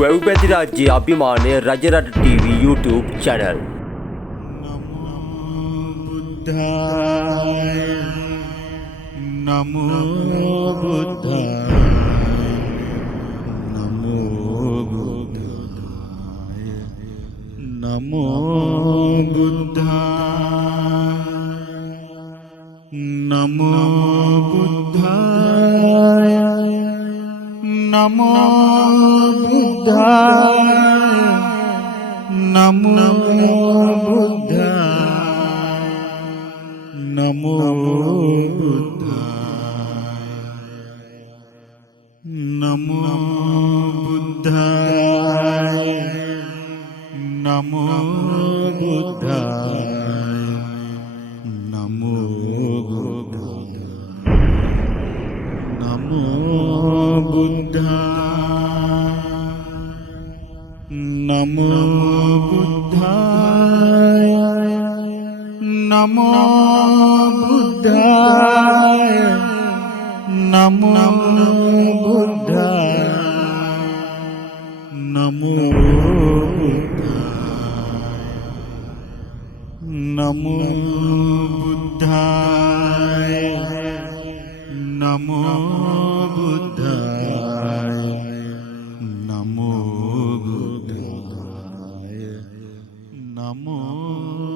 වැව්පැති රාජ්‍යයේ අභිමානය Rajarata TV YouTube channel. නමෝ බුද්ධාය නමෝ බුද්ධාය නමෝ බුද්ධාය නමෝ බුද්ධාය නමෝ බුද්ධාය නමෝ බුද්ධාය නමෝ නමෝ බුද්ධාය නමෝ බුද්ධාය නමෝ බුද්ධාය නමෝ බුද්ධාය නමෝ බුද්ධාය නමෝ බුද්ධාය නමෝ බුද්ධාය නමෝ බුද්ධාය නමෝ බුද්ධාය නමෝ බුද්ධාය නමෝ